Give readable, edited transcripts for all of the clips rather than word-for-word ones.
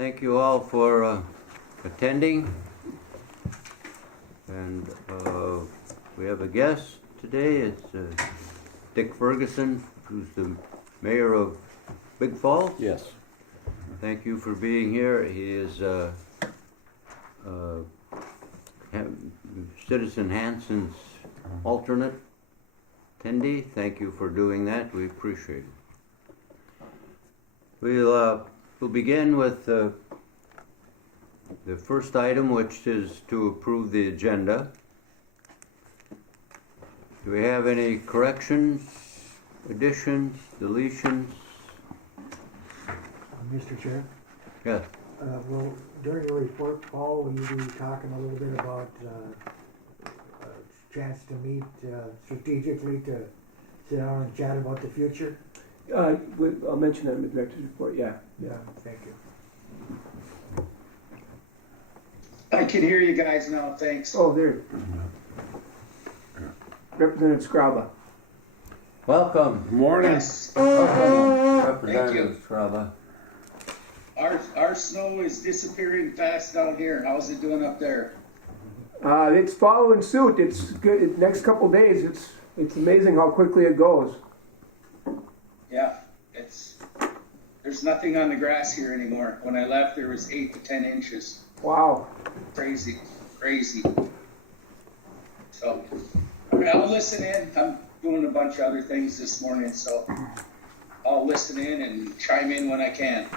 Thank you all for attending. And we have a guest today. It's Dick Ferguson, who's the mayor of Big Falls. Yes. Thank you for being here. He is Citizen Hanson's alternate attendee. Thank you for doing that. We appreciate it. We'll begin with the first item, which is to approve the agenda. Do we have any corrections, additions, deletions? Mr. Chair? Yes. Well, during your report, Paul, will you be talking a little bit about a chance to meet strategically to sit down and chat about the future? I'll mention that in the director's report, yeah. Yeah, thank you. I can hear you guys now, thanks. Oh, there. Representative Scraba. Welcome. Morning. Yes, Representative Scraba. our snow is disappearing fast down here. How's it doing up there? It's following suit. It's good. Next couple days, it's amazing how quickly it goes. Yeah, there's nothing on the grass here anymore. When I left, there was 8 to 10 inches. Wow. Crazy. So, I mean, I'll listen in. I'm doing a bunch of other things this morning, so I'll listen in and chime in when I can.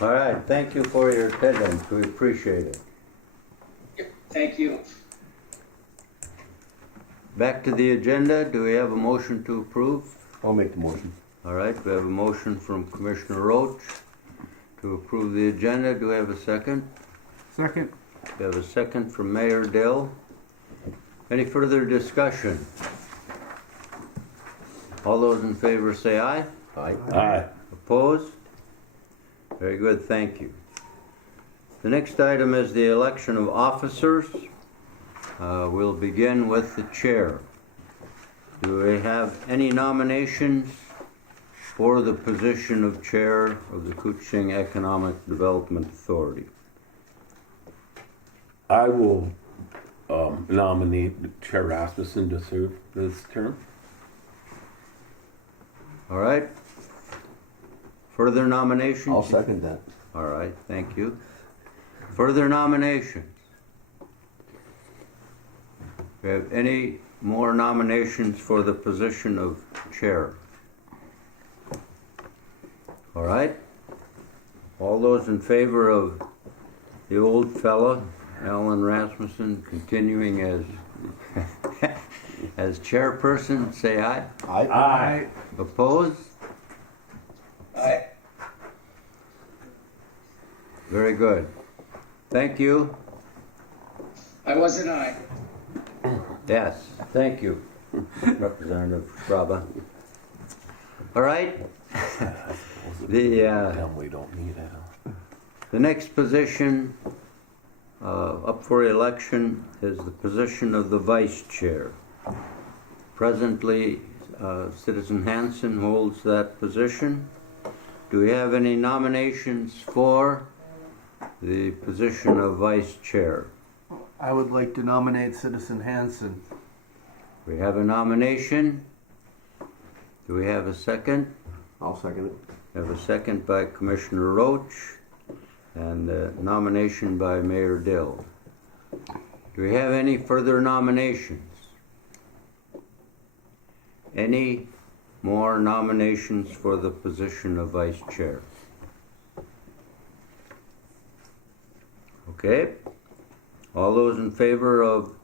All right. Thank you for your attendance. We appreciate it. Yep, thank you. Back to the agenda. Do we have a motion to approve? I'll make the motion. All right. We have a motion from Commissioner Roach to approve the agenda. Do we have a second? Second. We have a second from Mayor Dill. Any further discussion? All those in favor say aye. Aye. Aye. Opposed? Very good, thank you. The next item is the election of officers. We'll begin with the chair. Do we have any nominations for the position of chair of the Koochiching Economic Development Authority? I will nominate Chair Rasmussen to serve this term. All right. Further nominations? I'll second that. All right, thank you. Further nominations? Do we have any more nominations for the position of chair? All right. All those in favor of the old fella, Alan Rasmussen, continuing as as chairperson, say aye. Aye. Aye. Opposed? Aye. Very good. Thank you. I was an aye. Yes, thank you, Representative Scraba. All right. We don't need it. The next position up for election is the position of the vice chair. Presently, Citizen Hanson holds that position. Do we have any nominations for the position of vice chair? I would like to nominate Citizen Hanson. We have a nomination. Do we have a second? I'll second it. We have a second by Commissioner Roach and a nomination by Mayor Dill. Do we have any further nominations? Any more nominations for the position of vice chair? Okay. All those in favor of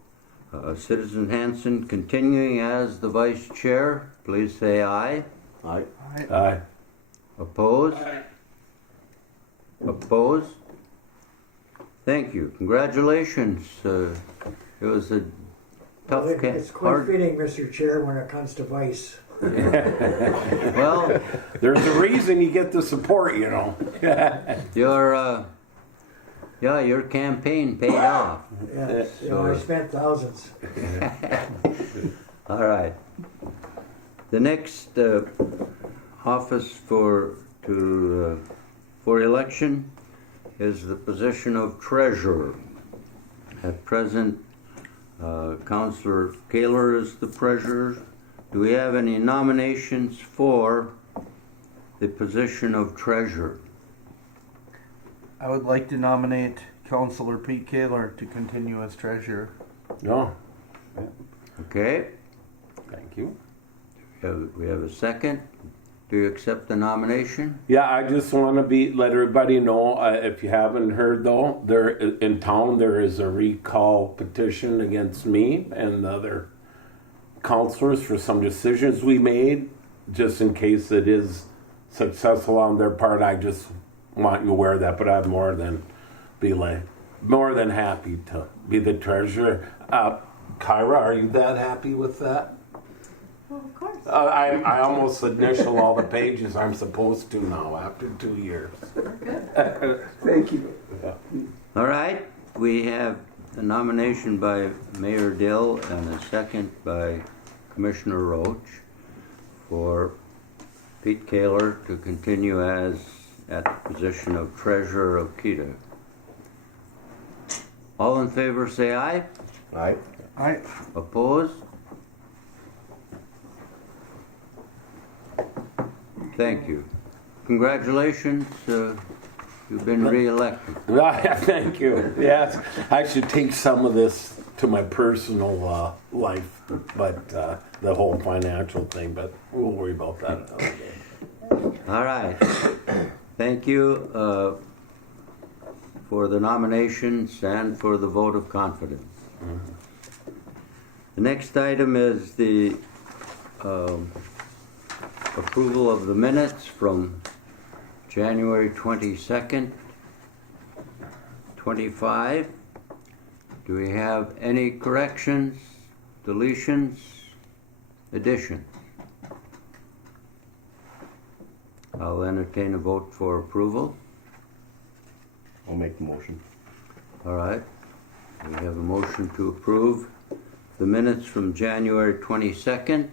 Citizen Hanson continuing as the vice chair, please say aye. Aye. Aye. Opposed? Aye. Opposed? Thank you. Congratulations. It was a tough It's quite fitting, Mr. Chair, when it comes to vice. Well, There's a reason you get the support, you know. your campaign paid off. Yeah, I spent thousands. All right. The next office for election is the position of treasurer. At present, Councillor Kaler is the treasurer. Do we have any nominations for the position of treasurer? I would like to nominate Councillor Pete Kaler to continue as treasurer. No, Okay, thank you. we have a second. Do you accept the nomination? Yeah, I just want to let everybody know, if you haven't heard though, there in town there is a recall petition against me and the other councilors for some decisions we made. Just in case it is successful on their part, I just want you aware of that. But I'm more than happy to be the treasurer. Kyra, are you that happy with that? Well, of course. I almost initial all the pages I'm supposed to now after 2 years. Thank you. All right, we have a nomination by Mayor Dill and a second by Commissioner Roach for Pete Kaler to continue at the position of treasurer of KEDA. All in favor say aye. Aye. Aye. Opposed? Thank you. Congratulations, you've been re-elected. Thank you. Yes, I should take some of this to my personal life, but the whole financial thing, but we'll worry about that another day. All right. Thank you for the nominations and for the vote of confidence. The next item is the approval of the minutes from January 22nd, 25. Do we have any corrections, deletions, additions? I'll entertain a vote for approval. I'll make the motion. All right. We have a motion to approve the minutes from January 22nd.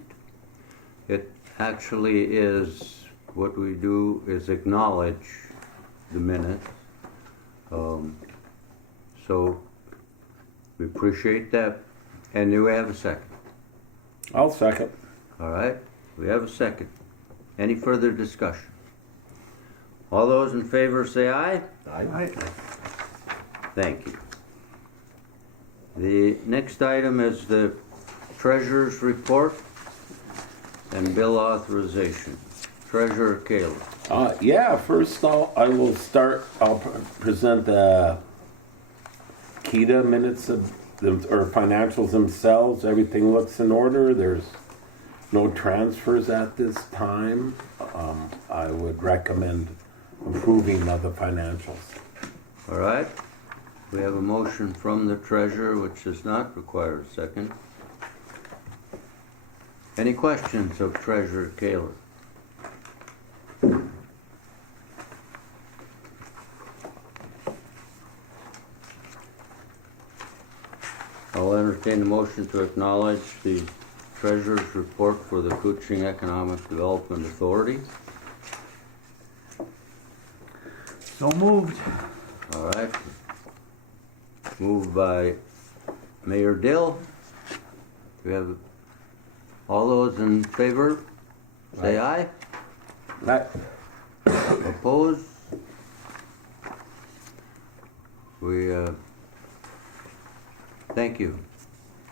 It actually is, what we do is acknowledge the minutes. So we appreciate that. And do we have a second? I'll second. All right. We have a second. Any further discussion? All those in favor say aye. Aye. Thank you. The next item is the treasurer's report and bill authorization. Treasurer Kaler. Yeah, first I'll present the KEDA minutes of or financials themselves. Everything looks in order. There's no transfers at this time. I would recommend approving of the financials. All right. We have a motion from the treasurer, which does not require a second. Any questions of Treasurer Kaler? I'll entertain a motion to acknowledge the treasurer's report for the Koochiching Economic Development Authority. So moved. All right. Moved by Mayor Dill. Do we have all those in favor? Say aye. Opposed? We thank you.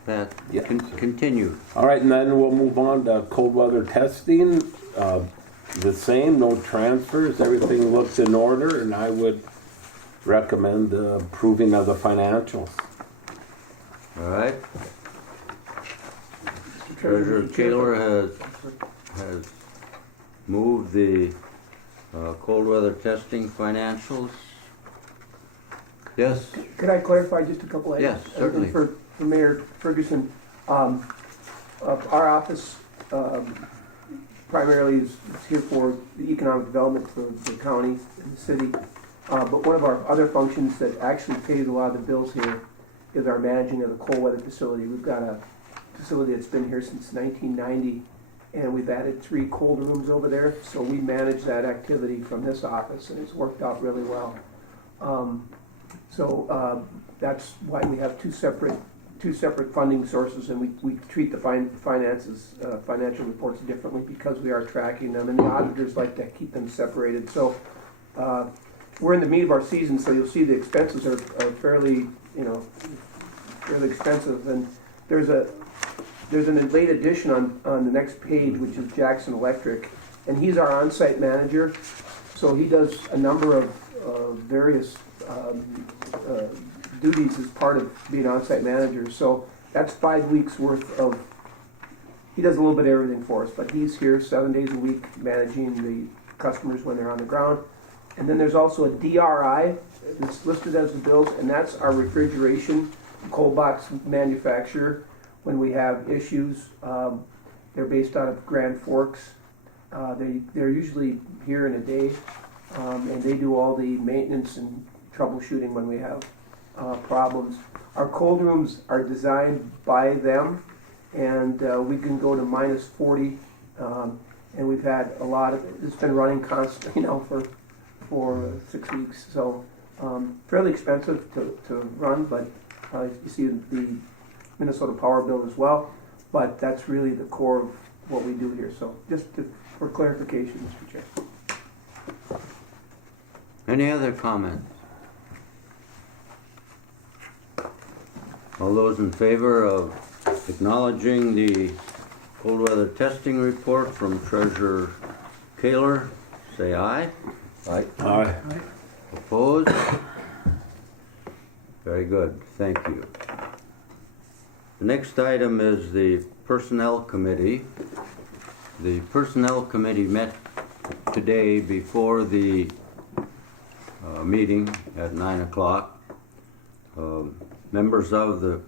Pat, Yeah. Continue. All right, and then we'll move on to cold weather testing. The same, no transfers. Everything looks in order, and I would recommend approving of the financials. All right. Treasurer Kaler has moved the cold weather testing financials. Yes. Could I clarify just a couple items? Yes, certainly. For Mayor Ferguson, our office primarily is here for the economic development for the county and the city. But one of our other functions that actually pays a lot of the bills here is our managing of the cold weather facility. We've got a facility that's been here since 1990, and we've added 3 cold rooms over there. So we manage that activity from this office, and it's worked out really well. That's why we have two separate funding sources, and we treat the financial reports differently because we are tracking them, and the auditors like to keep them separated. So we're in the meat of our season, so you'll see the expenses are fairly expensive, and there's a late addition on the next page, which is Jackson Electric, and he's our on-site manager, so he does a number of various duties as part of being on-site manager. So that's 5 weeks worth of, he does a little bit of everything for us, but he's here 7 days a week managing the customers when they're on the ground. And then there's also a DRI that's listed as the bills, and that's our refrigeration cold box manufacturer. When we have issues, they're based out of Grand Forks. They're usually here in a day, and they do all the maintenance and troubleshooting when we have problems. Our cold rooms are designed by them, and we can go to minus 40, and we've had a lot of, it's been running constantly now for 6 weeks, so fairly expensive to run, but you see the Minnesota power bill as well, but that's really the core of what we do here. So just for clarification, Mr. Chair. Any other comments? All those in favor of acknowledging the cold weather testing report from Treasurer Kaler, say aye. Aye. Aye. Opposed? Very good, thank you. The next item is the Personnel Committee. The Personnel Committee met today before the meeting at 9 o'clock. Members of the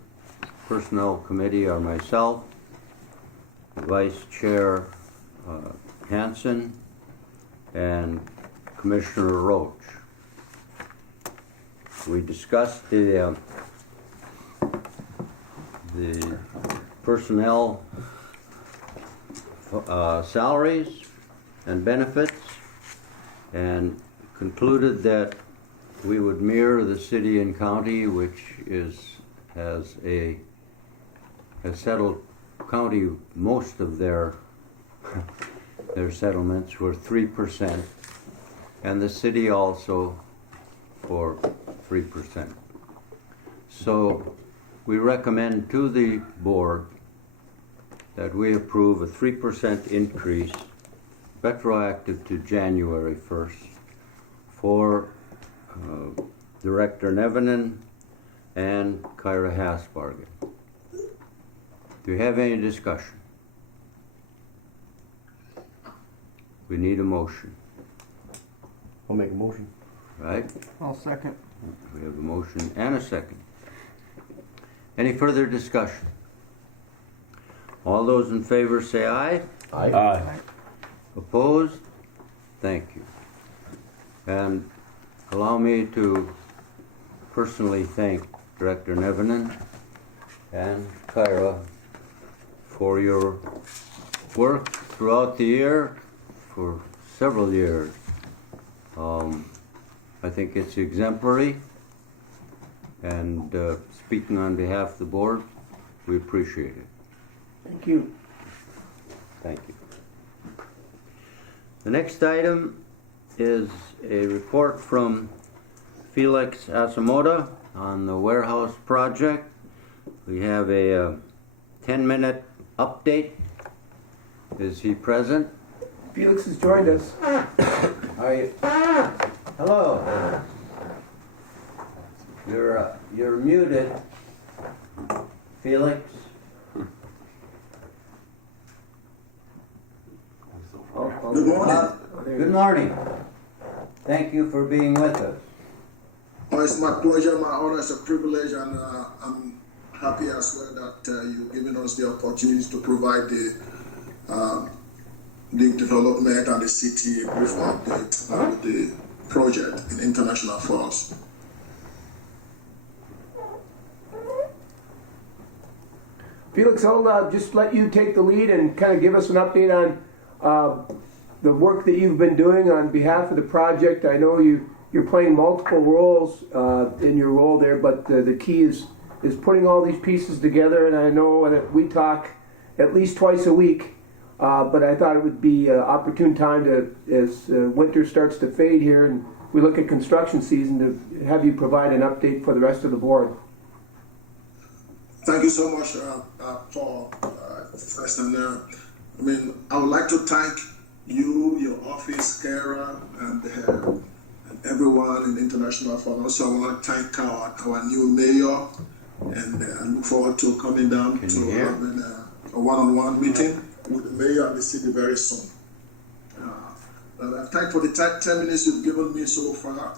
Personnel Committee are myself, Vice Chair Hanson, and Commissioner Roach. We discussed the personnel salaries and benefits, and concluded that we would mirror the city and county, which has settled county. Most of their settlements were 3%, and the city also for 3%. So we recommend to the board that we approve a 3% increase retroactive to January 1st for Director Nevenin and Kyra Hasbargen. Do you have any discussion? We need a motion, I'll make a motion. right? I'll second. We have a motion and a second. Any further discussion? All those in favor say aye. Aye. Opposed? Thank you. And allow me to personally thank Director Nevenin and Kyra for your work throughout the year, for several years. I think it's exemplary, and speaking on behalf of the board, we appreciate it. Thank you. Thank you. The next item is a report from Felix Asamoah on the warehouse project. We have a 10-minute update. Is he present? Felix has joined us. Are you? Hello. You're muted, Felix. Good morning. Good morning. Thank you for being with us. Oh, it's my pleasure, my honor, it's a privilege, and I'm happy as well that you've given us the opportunity to provide the development and the city a brief update with the project in International Falls. Felix, I'll just let you take the lead and kind of give us an update on the work that you've been doing on behalf of the project. I know you you're playing multiple roles in your role there, but the key is putting all these pieces together. And I know that we talk at least twice a week, but I thought it would be an opportune time to, as winter starts to fade here and we look at construction season, to have you provide an update for the rest of the board. Thank you so much, Paul. First, and I mean, I would like to thank you, your office, Kara, and everyone in International Fund. Also, I want to thank our new mayor, and I look forward to coming down to having a one-on-one meeting with the mayor and the city very soon. Thank for the 10 minutes you've given me so far.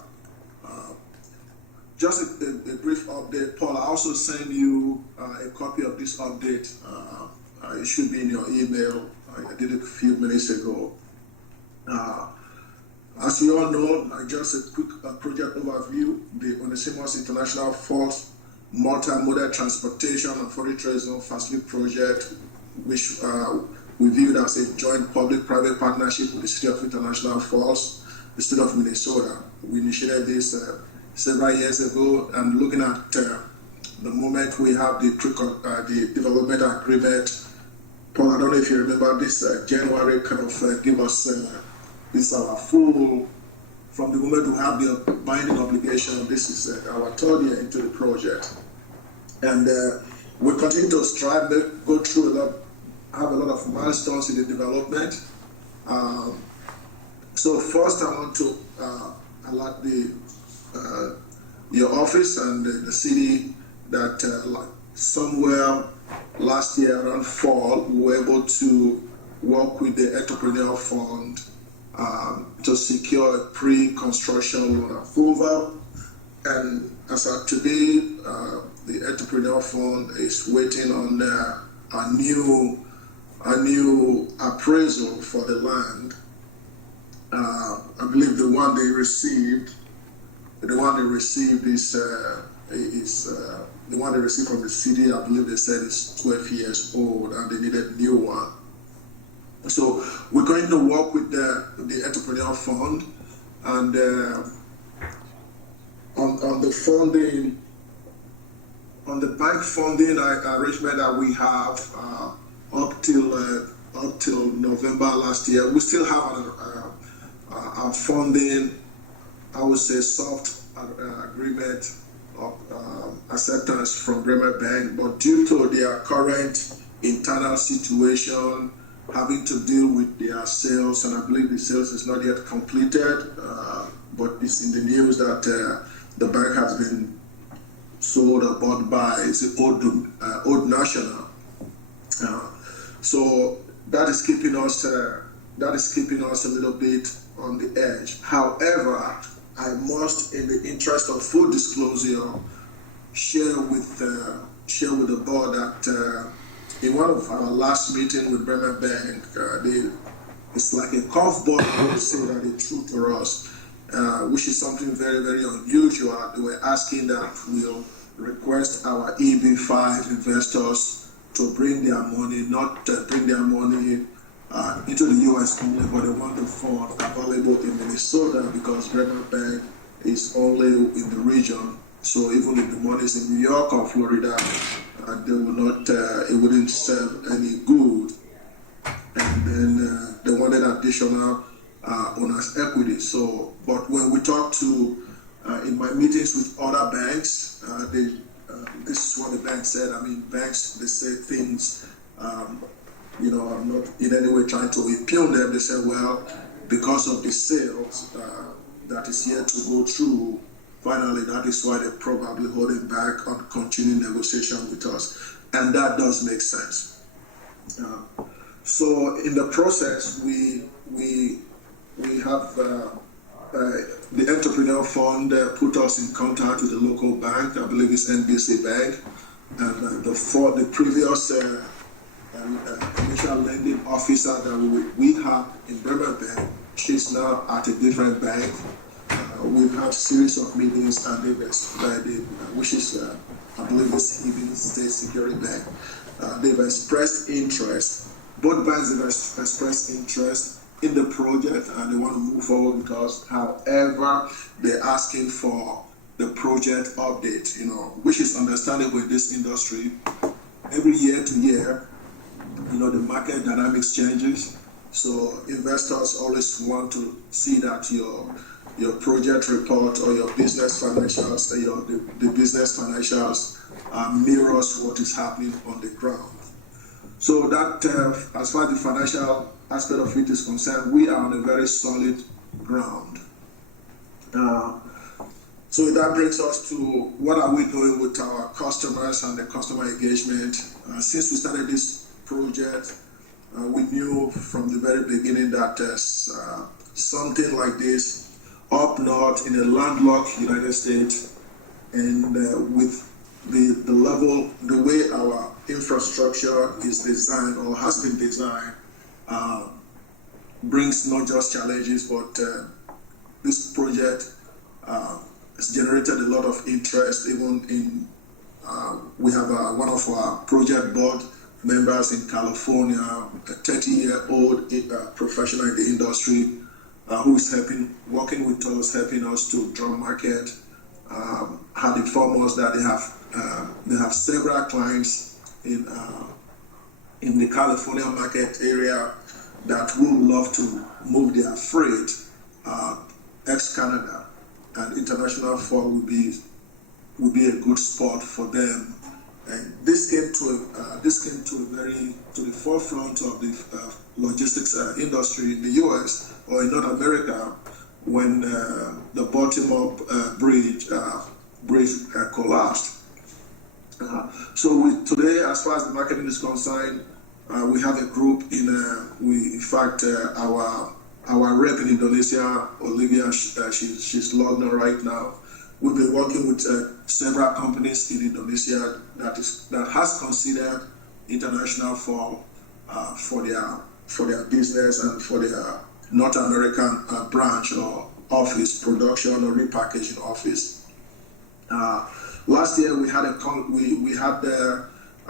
Just a brief update, Paul. I also sent you a copy of this update. It should be in your email. I did it a few minutes ago. As you all know, just a quick project overview. The Onesimus International Falls Multimodal Transportation and Foreign Trade Zone Facility Project, which we viewed as a joint public-private partnership with the City of International Falls, the state of Minnesota. We initiated this several years ago, and looking at the moment we have the development agreement. Paul, I don't know if you remember this January kind of give us this our full, from the moment we have the binding obligation, this is our third year into the project. And we continue to strive, go through have a lot of milestones in the development. So first I want to alert your office and the city that like somewhere last year around fall, we were able to work with the Entrepreneur Fund to secure a pre-construction loan approval. And as of today, the Entrepreneur Fund is waiting on a new appraisal for the land. I believe the one they received is the one they received from the city. I believe they said is 12 years old, and they needed a new one. So we're going to work with the Entrepreneur Fund, and on the funding, on the bank funding arrangement that we have up till November last year, we still have our funding, I would say, soft agreement of acceptance from Bremer Bank, but due to their current internal situation, having to deal with their sales, and I believe the sales is not yet completed, but it's in the news that the bank has been sold or bought by Old National. So that is keeping us a little bit on the edge. However, I must, in the interest of full disclosure, share with the board that in one of our last meeting with Bremer Bank, it's like a curveball to say that they threw to us, which is something very, very unusual. They were asking that we'll request our EB5 investors to bring their money, not bring their money into the U.S. only, but they want the fund available in Minnesota because Bremer Bank is only in the region. So even if the money is in New York or Florida, they will not. It wouldn't serve any good. And then they wanted additional owners' equity. So, but when we talk to in my meetings with other banks, this is what the bank said. I mean, banks, they say things. I'm not in any way trying to impugn them. They say, well, because of the sales that is yet to go through, finally, that is why they're probably holding back on continuing negotiation with us. And that does make sense. So in the process, we have the Entrepreneur Fund put us in contact with the local bank. I believe it's NBC Bank. And the previous commercial lending officer that we have in Bremer Bank, she's now at a different bank. We've had a series of meetings, and which is, I believe, it's Hibbing State Security Bank. They've expressed interest. Both banks have expressed interest in the project and they want to move forward with us. However, they're asking for the project update, which is understandable in this industry. Every year to year, the market dynamics changes. So investors always want to see that your project report or your business financials, the business financials mirrors what is happening on the ground. So that, as far as the financial aspect of it is concerned, we are on a very solid ground. So that brings us to what are we doing with our customers and the customer engagement. Since we started this project, we knew from the very beginning that something like this up north in a landlocked United States, and with the level, the way our infrastructure is designed or has been designed, brings not just challenges, but this project has generated a lot of interest. Even in we have one of our project board members in California, a 30-year-old professional in the industry, who is working with us, helping us to drum market. Had informed us that they have several clients in the California market area that would love to move their freight ex-Canada, and international fall would be a good spot for them. And this came to the forefront of the logistics industry in the U.S. or in North America when the Baltimore bridge collapsed. So today, as far as the marketing is concerned, we have a group our rep in Indonesia, Olivia, she's logged on right now. We've been working with several companies in Indonesia that has considered international for their business and for their North American branch or office, production or repackaging office. Last year I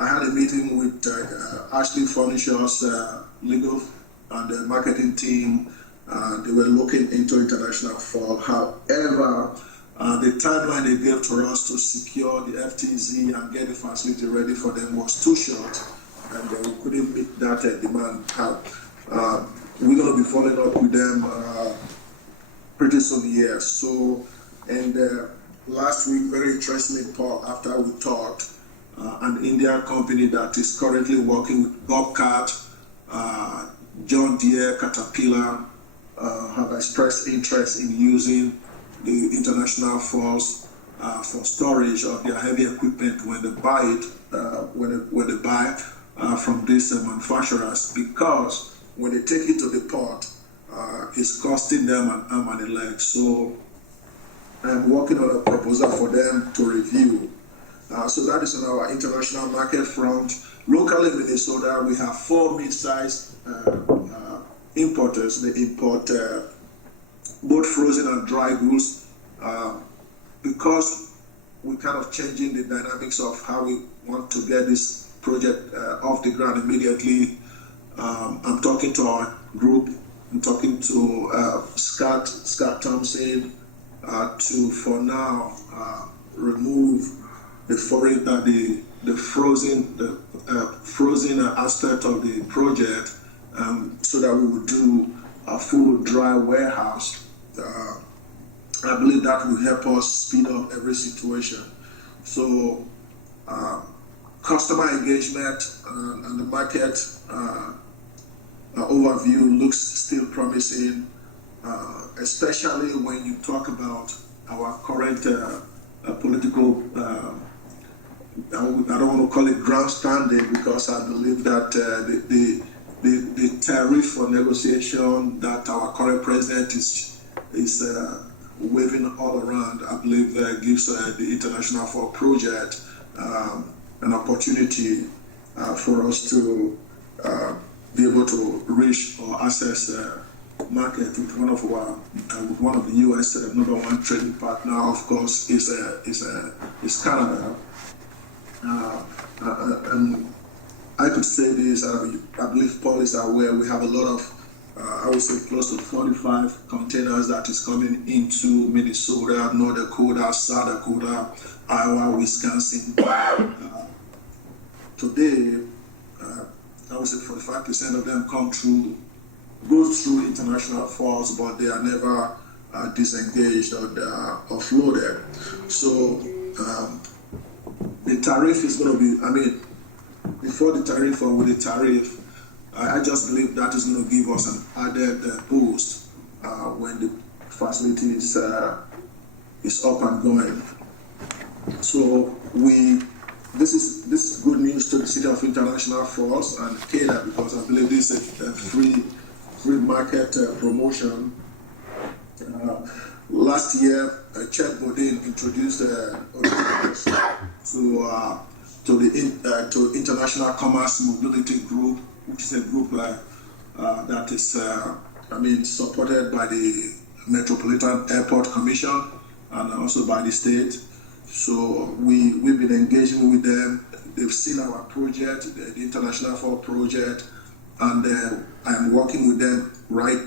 had a meeting with Ashley Furniture's legal and the marketing team. They were looking into international fall. However, the timeline they gave to us to secure the FTZ and get the facility ready for them was too short, and we couldn't meet that demand. We're going to be following up with them pretty soon, yes. So, and last week, very interestingly, Paul, after we talked, an Indian company that is currently working with Bobcat, John Deere, Caterpillar, have expressed interest in using the international falls for storage of their heavy equipment when they buy it, when they buy from these manufacturers, because when they take it to the port, it's costing them an arm and a leg. So I'm working on a proposal for them to review. So that is on our international market front. Locally in Minnesota, we have 4 mid-sized importers. They import both frozen and dry goods. Because we're kind of changing the dynamics of how we want to get this project off the ground immediately. I'm talking to our group. I'm talking to Scott Thompson to, for now, remove the frozen aspect of the project, so that we would do a full dry warehouse. I believe that will help us speed up every situation. So customer engagement and the market overview looks still promising, especially when you talk about our current political, I don't want to call it grandstanding, because I believe that the tariff for negotiation that our current president is waving all around, I believe gives the International Fall Project an opportunity for us to be able to reach or access market with one of the U.S. number 1 trading partner. Of course, is Canada. And I could say this. I believe Paul is aware. We have a lot of I would say close to 45 containers that is coming into Minnesota, North Dakota, South Dakota, Iowa, Wisconsin. Today, I would say 45% of them go through international ports, but they are never disengaged or offloaded. So the tariff is going to be, before the tariff or with the tariff, I just believe that is going to give us an added boost when the facility is up and going. So this is good news to the City of International Falls and CADA, because I believe this is a free market promotion. Last year, Chet Bodin introduced to International Commerce Mobility Group, which is a group that is supported by the Metropolitan Airport Commission and also by the state. So we've been engaging with them. They've seen our project, the International Fall project, and I'm working with them right.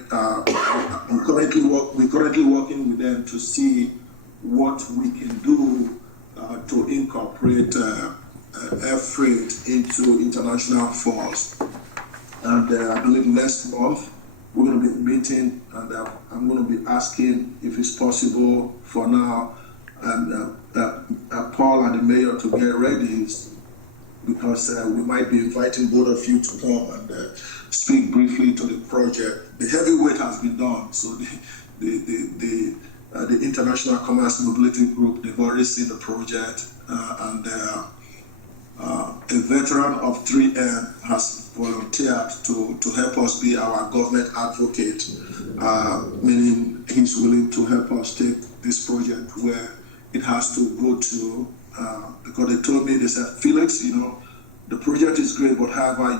We're currently working with them to see what we can do to incorporate air freight into International Falls. And I believe next month we're going to be meeting, and I'm going to be asking if it's possible for now, and Paul and the mayor to get ready, because we might be inviting both of you to come and speak briefly to the project. The heavyweight has been done, so the International Commerce Mobility Group, they've already seen the project, and a veteran of 3M has volunteered to help us be our government advocate, meaning he's willing to help us take this project where it has to go to, because they told me, they said, Felix, the project is great, but however,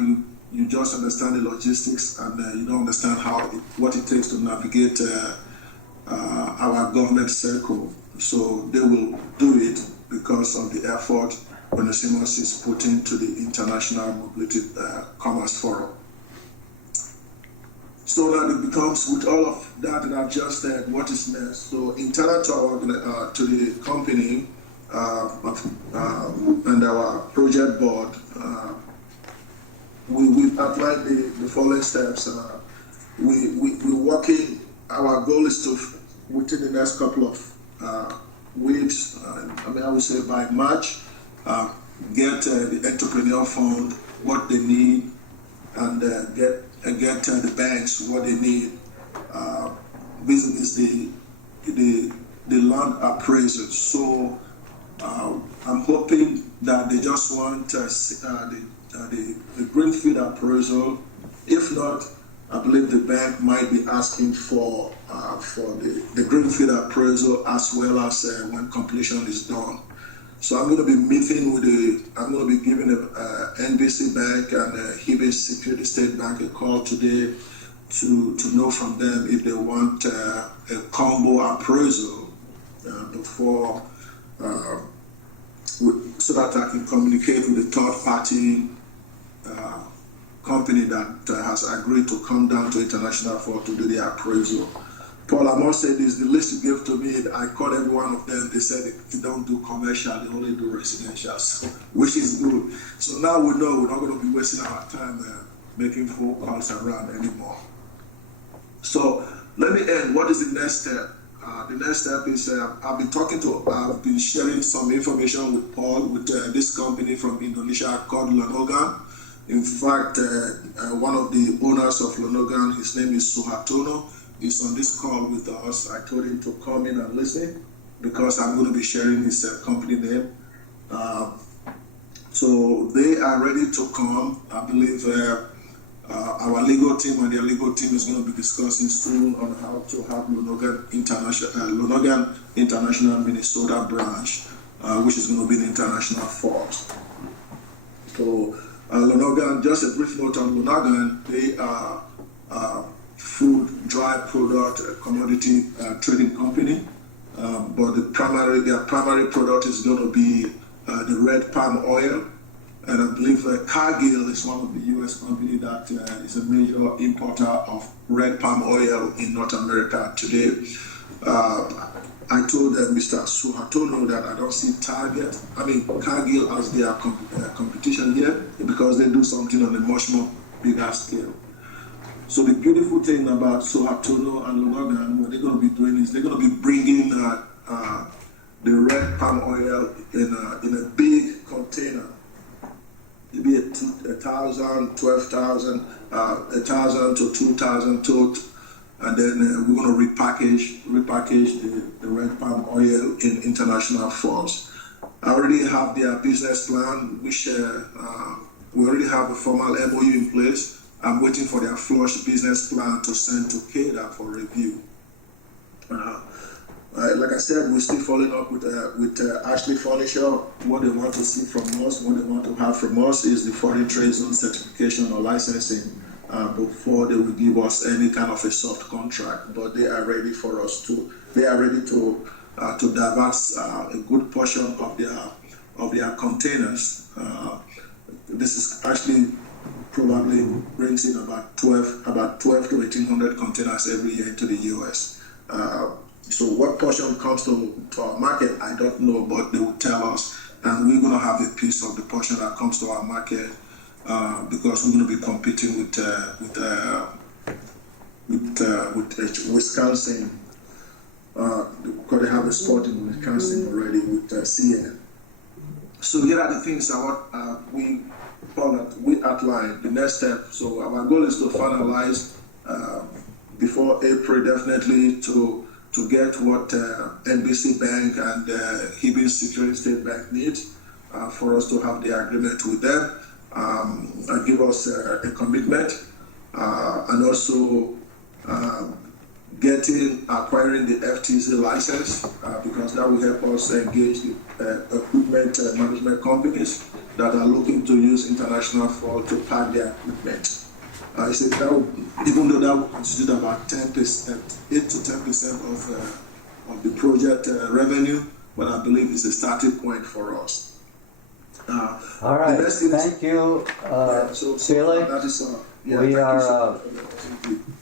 you just understand the logistics, and you don't understand what it takes to navigate our government circle. So they will do it because of the effort Onesimus is putting to the International Mobility Commerce Forum. So that it becomes, with all of that I've just said, what is next? So internal to the company and our project board, we've outlined the following steps. We're working, our goal is to, within the next couple of weeks, I would say by March, get the entrepreneur fund what they need, and get the banks what they need. Business the land appraisers. So I'm hoping that they just want the greenfield appraisal. If not, I believe the bank might be asking for the greenfield appraisal as well as when completion is done. So I'm going to be meeting I'm going to be giving NBC Bank and Hebe Security State Bank a call today to know from them if they want a combo appraisal before, so that I can communicate with the third party company that has agreed to come down to International for to do the appraisal. Paul, I must say this, the list you gave to me, I called every one of them, they said they don't do commercial, they only do residential, which is good. So now we know we're not going to be wasting our time making phone calls around anymore. So let me end. What is the next step? The next step is I've been sharing some information with Paul with this company from Indonesia called Lonogan. In fact, one of the owners of Lonogan, his name is Suhartono, is on this call with us. I told him to come in and listen because I'm going to be sharing his company name. So they are ready to come. I believe our legal team and their legal team is going to be discussing soon on how to have Lonogan International Minnesota branch, which is going to be the International Falls. So Lonogan, just a brief note on Lonogan, they are food, dry product, commodity trading company, but their primary product is going to be the red palm oil, and I believe Cargill is one of the U.S. companies that is a major importer of red palm oil in North America today. I told Mr. Suhartono that I don't see Cargill as their competition here because they do something on a much more bigger scale. So the beautiful thing about Suhartono and Logan, what they're going to be doing is they're going to be bringing the red palm oil in a big container. It'll be 1,000, 12,000, 1,000 to 2,000 tote, and then we're going to repackage the red palm oil in international forms. I already have their business plan, which we already have a formal MOU in place. I'm waiting for their flush business plan to send to CADA for review. Like I said, we're still following up with Ashley Furniture. What they want to see from us, what they want to have from us is the foreign trade zone certification or licensing before they will give us any kind of a soft contract. But they are ready for us to. They are ready to divert a good portion of their containers. This is actually probably brings in about 12 to 1,800 containers every year into the U.S. So what portion comes to our market, I don't know, but they will tell us, and we're going to have a piece of the portion that comes to our market because we're going to be competing with Wisconsin. Because they have a spot in Wisconsin already with CN. So here are the things we outlined, the next step. So our goal is to finalize before April, definitely to get what NBC Bank and Hibbing Security State Bank need for us to have the agreement with them and give us a commitment, and also acquiring the FTZ license because that will help us engage the equipment management companies that are looking to use international fraud to pack their equipment. I said that even though that would constitute about 10%, 8 to 10% of the project revenue, but I believe it's a starting point for us. All right, thank you, Felix. That is,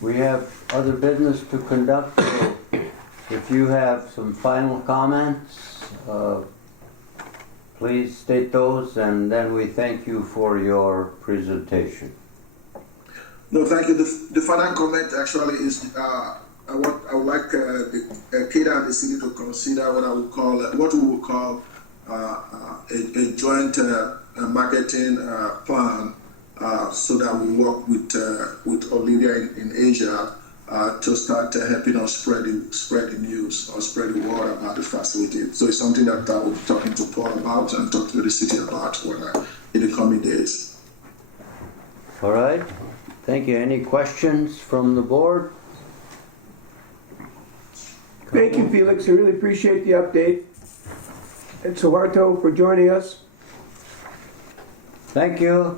we have other business to conduct, so if you have some final comments, please state those, and then we thank you for your presentation. No, thank you. The final comment actually is I would like the CADA and the city to consider what we would call a joint marketing plan so that we work with Olivia in Asia to start helping us spread the news or spread the word about the facility. So it's something that I will be talking to Paul about and talk to the city about in the coming days. All right. Thank you. Any questions from the board? Thank you, Felix. I really appreciate the update. And Suharto for joining us. Thank you.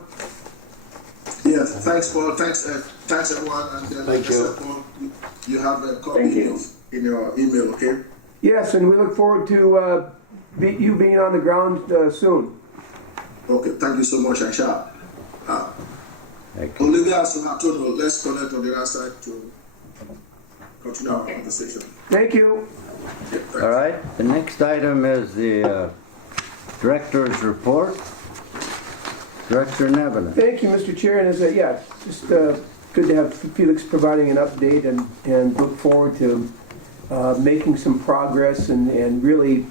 Yes, thanks, Paul. Thanks, everyone. And Thank you. Paul, you have a copy in your email, okay? Yes, and we look forward to you being on the ground soon. Okay, thank you so much, Aisha. Thank you. Olivia Suhartono, let's connect on the other side to continue our conversation. Thank you. Yeah, All right. The next item is the director's report. Director Nevin. Thank you, Mr. Chair. And just good to have Felix providing an update and look forward to making some progress and really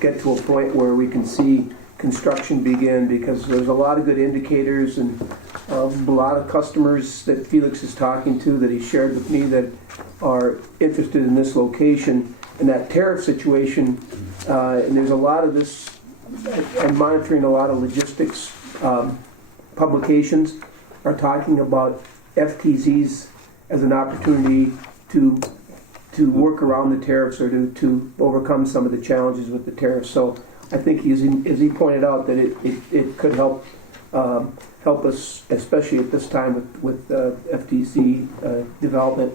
get to a point where we can see construction begin, because there's a lot of good indicators and a lot of customers that Felix is talking to that he shared with me that are interested in this location and that tariff situation. And there's a lot of this. I'm monitoring a lot of logistics publications are talking about FTZs as an opportunity to work around the tariffs or to overcome some of the challenges with the tariffs. So I think as he pointed out, that it could help us, especially at this time with FTZ development.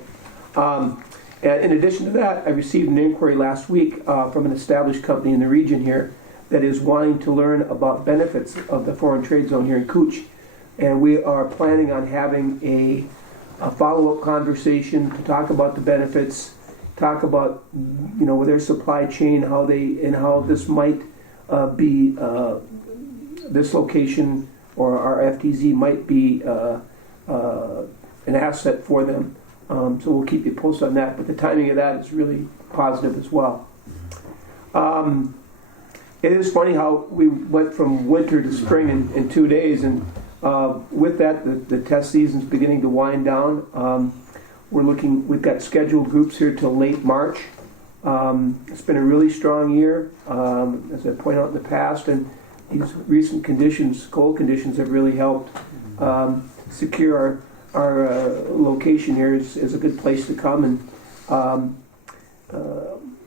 And in addition to that, I received an inquiry last week from an established company in the region here that is wanting to learn about benefits of the foreign trade zone here in Cooch. And we are planning on having a follow-up conversation to talk about the benefits, talk about, with their supply chain, how this might be, this location or our FTZ might be an asset for them. So we'll keep you posted on that. But the timing of that is really positive as well. It is funny how we went from winter to spring in 2 days, and with that, the test season's beginning to wind down. We've got scheduled groups here till late March. It's been a really strong year, as I point out in the past, and these recent cold conditions have really helped secure our location here is a good place to come. And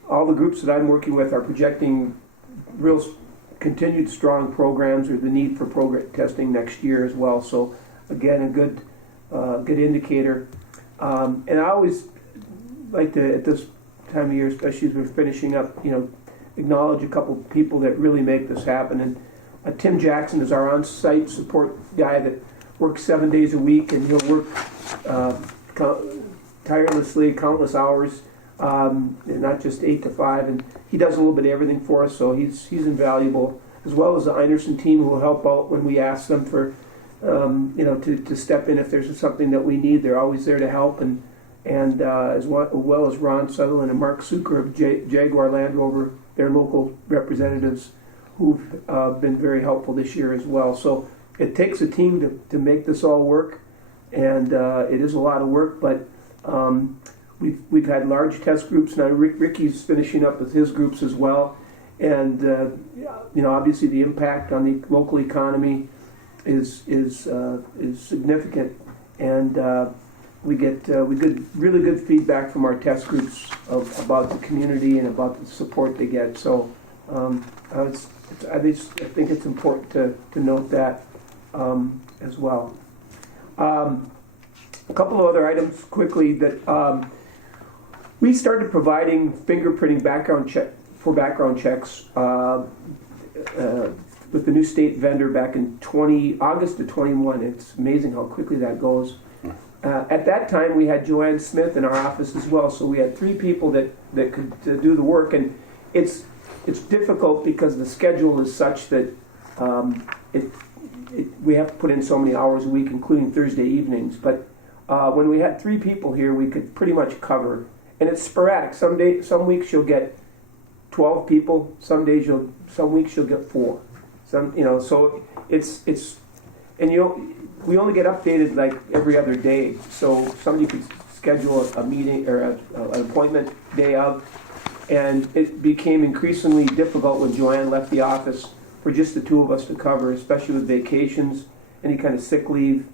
all the groups that I'm working with are projecting real continued strong programs, or the need for program testing next year as well. So again, a good indicator. And I always like to, at this time of year, especially as we're finishing up, acknowledge a couple people that really make this happen. And Tim Jackson is our on-site support guy that works 7 days a week, and he'll work tirelessly, countless hours, not just 8 to 5. And he does a little bit of everything for us, so he's invaluable, as well as the Einerson team, who will help out when we ask them for, to step in if there's something that we need. They're always there to help, and as well as Ron Sutherland and Mark Suker of Jaguar Land Rover, their local representatives, who've been very helpful this year as well. So it takes a team to make this all work, and it is a lot of work, but we've had large test groups now. Ricky's finishing up with his groups as well, and obviously the impact on the local economy is significant, and we get really good feedback from our test groups about the community and about the support they get. So I think it's important to note that as well. A couple of other items quickly that we started providing fingerprinting background checks with the new state vendor back in August of 21. It's amazing how quickly that goes. At that time, we had Joanne Smith in our office as well, so we had 3 people that could do the work, and it's difficult because the schedule is such that we have to put in so many hours a week, including Thursday evenings. But when we had 3 people here, we could pretty much cover, and it's sporadic. Some weeks you'll get 12 people. Some weeks you'll get 4. So it's we only get updated like every other day. So somebody could schedule a meeting or an appointment day of, and it became increasingly difficult when Joanne left the office for just the 2 of us to cover, especially with vacations, any kind of sick leave.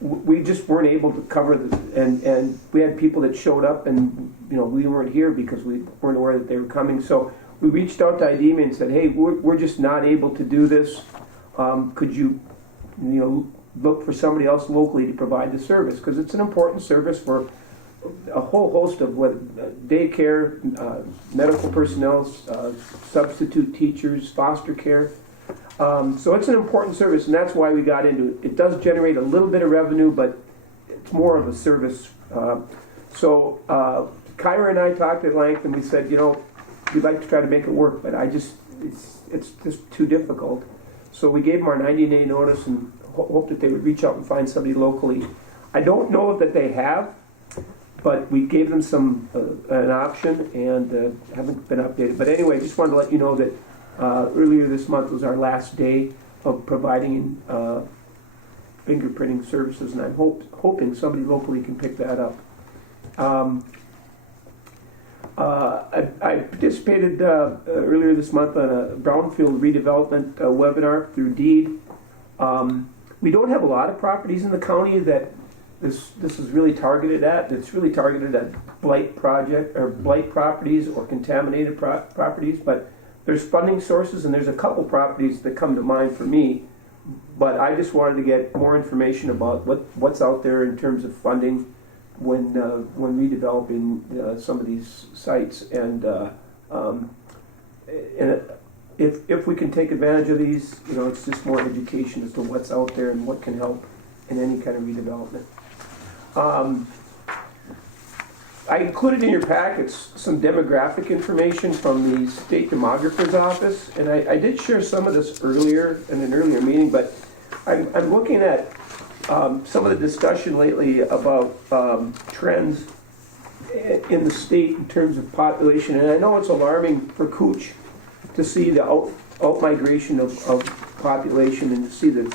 We just weren't able to cover and we had people that showed up, and we weren't here because we weren't aware that they were coming. So we reached out to IDEMA and said, hey, we're just not able to do this. Could you look for somebody else locally to provide the service, because it's an important service for a whole host of daycare, medical personnel, substitute teachers, foster care. So it's an important service, and that's why we got into it. It does generate a little bit of revenue, but it's more of a service. So Kyra and I talked at length, and we said, we'd like to try to make it work, but it's just too difficult. So we gave them our 90-day notice and hope that they would reach out and find somebody locally. I don't know that they have, but we gave them an option, and haven't been updated. But anyway, just wanted to let you know that earlier this month was our last day of providing fingerprinting services, and I'm hoping somebody locally can pick that up. I participated earlier this month on a brownfield redevelopment webinar through DEED. We don't have a lot of properties in the county that this is really targeted at. It's really targeted at blight properties or contaminated properties, but there's funding sources, and there's a couple properties that come to mind for me. But I just wanted to get more information about what's out there in terms of funding when redeveloping some of these sites, and if we can take advantage of these, it's just more education as to what's out there and what can help in any kind of redevelopment. I included in your packets some demographic information from the state demographer's office, and I did share some of this earlier in an earlier meeting, but I'm looking at some of the discussion lately about trends in the state in terms of population, and I know it's alarming for Cooch to see the out migration of population and to see the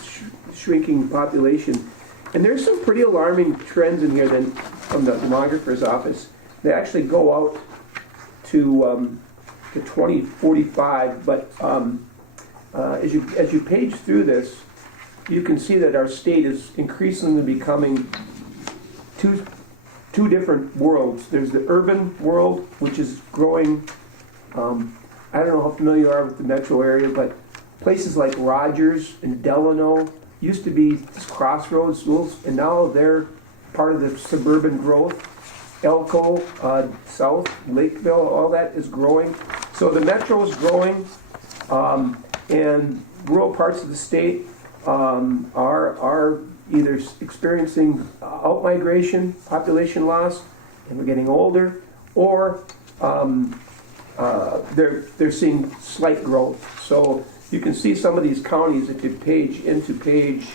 shrinking population. And there's some pretty alarming trends in here then from the demographer's office. They actually go out to 2045, but as you page through this, you can see that our state is increasingly becoming two different worlds. There's the urban world, which is growing. I don't know how familiar you are with the metro area, but places like Rogers and Delano used to be crossroads schools, and now they're part of the suburban growth. Elko, South, Lakeville, all that is growing. So the metro is growing, and rural parts of the state are either experiencing out-migration, population loss, and we're getting older, or they're seeing slight growth. So you can see some of these counties if you page into page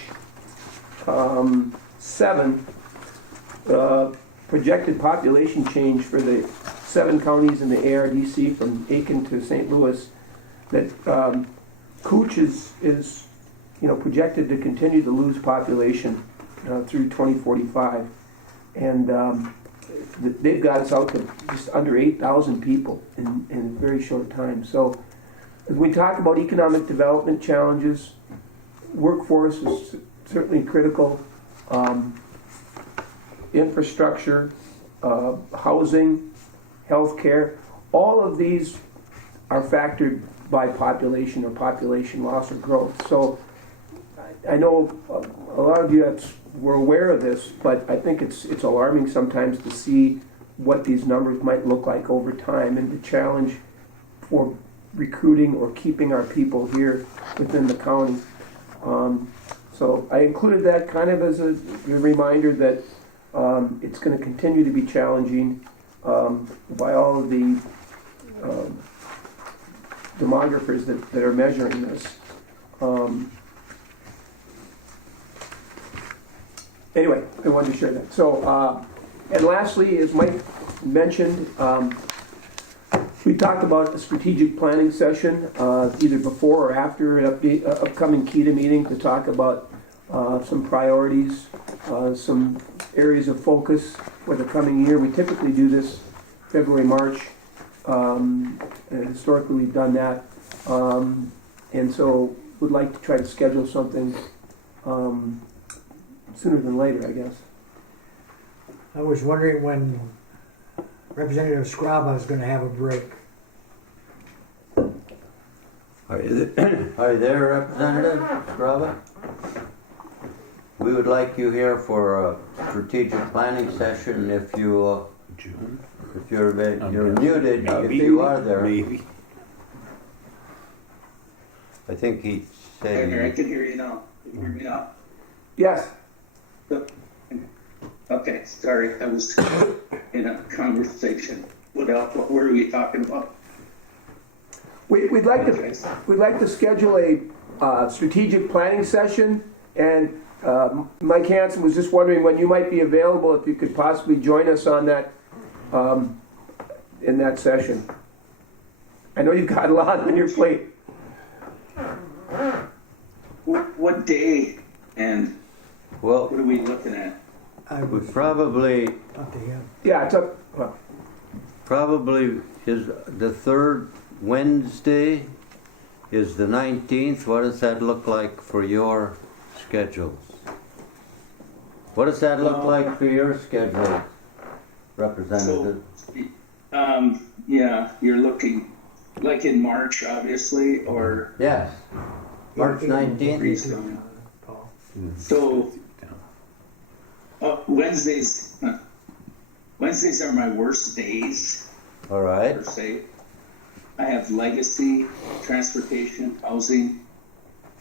7, projected population change for the 7 counties in the ARDC from Aiken to St. Louis, that Cooch is projected to continue to lose population through 2045. And they've got us out to just under 8,000 people in a very short time. So as we talk about economic development challenges, workforce is certainly critical. Infrastructure, housing, healthcare, all of these are factored by population or population loss or growth. So I know a lot of you were aware of this, but I think it's alarming sometimes to see what these numbers might look like over time and the challenge for recruiting or keeping our people here within the county. So I included that kind of as a reminder that it's going to continue to be challenging by all of the demographers that are measuring this. Anyway, I wanted to share that. So, and lastly, as Mike mentioned, we talked about a strategic planning session either before or after an upcoming KEDA meeting to talk about some priorities, some areas of focus for the coming year. We typically do this February, March, and historically we've done that. And so would like to try to schedule something sooner than later, I guess. I was wondering when Representative Scraba is going to have a break. Are you there, Representative Scraba? We would like you here for a strategic planning session if you June? if you're muted, if you are there. Maybe. I think he Hey, Mayor, I said. can hear you now. Can you hear me now? Yes. Okay, sorry, I was in a conversation. What were we talking about? We'd like to schedule a strategic planning session, and Mike Hansen was just wondering when you might be available, if you could possibly join us on that in that session. I know you've got a lot on your plate. What day and Well, what are we looking at? I we was probably up to him. Yeah, it's up. Well, probably is the third Wednesday is the 19th. What does that look like for your schedules? What does that look like for your schedule, Representative? Yeah, you're looking like in March, obviously, or Yes, March 19th. Freeze. Paul. so. Wednesdays are my worst days All right. per se. I have legacy, transportation, housing,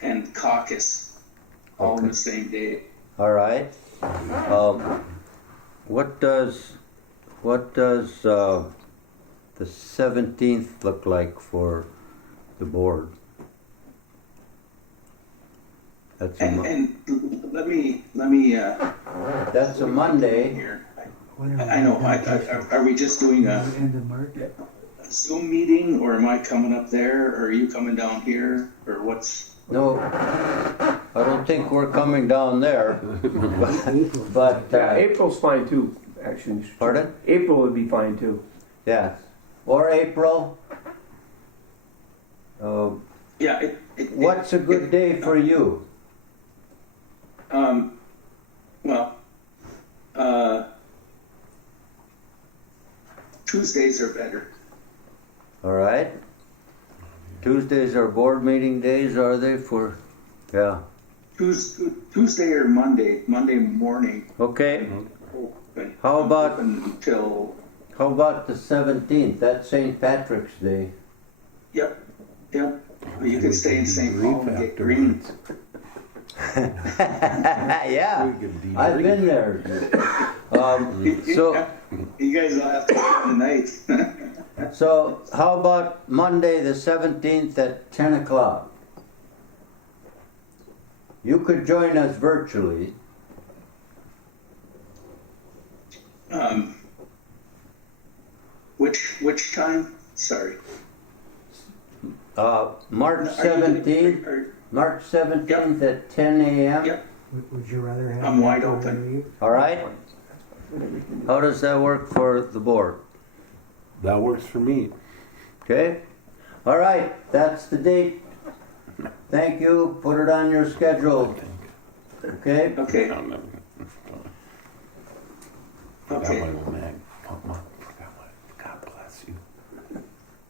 and caucus all on Okay. the same day. All right. What does the 17th look like for the board? That's a And let me that's a Monday. here. When I know. Are we just doing a End of March? Zoom meeting, or am I coming up there, or are you coming down here, or what's? No, I don't think we're coming down there. But Yeah, April's fine too, actually. pardon? April would be fine too. Yeah, or April. Yeah. What's a good day for you? Well, Tuesdays are better. All right. Tuesdays are board meeting days, are they? Yeah. Tuesday or Monday morning. Okay. Open. How about- Open until? How about the 17th? That's St. Patrick's Day. Yep. You can stay in St. Grief Paul and get green. Yeah, We could debrief. I've been there. So, You guys will have to spend the night. so how about Monday the 17th at 10 o'clock? You could join us virtually. Which time? Sorry. March Are you gonna- 17th. March 17th at 10 a.m. Yep. Would you rather have? I'm wide that open. All right. How does that work for the board? That works for me. Okay. All right. That's the date. Thank you. Put it on your schedule. Okay. Okay. I'm never- Forgot Okay. my little mag. Come on, forgot my. God bless you.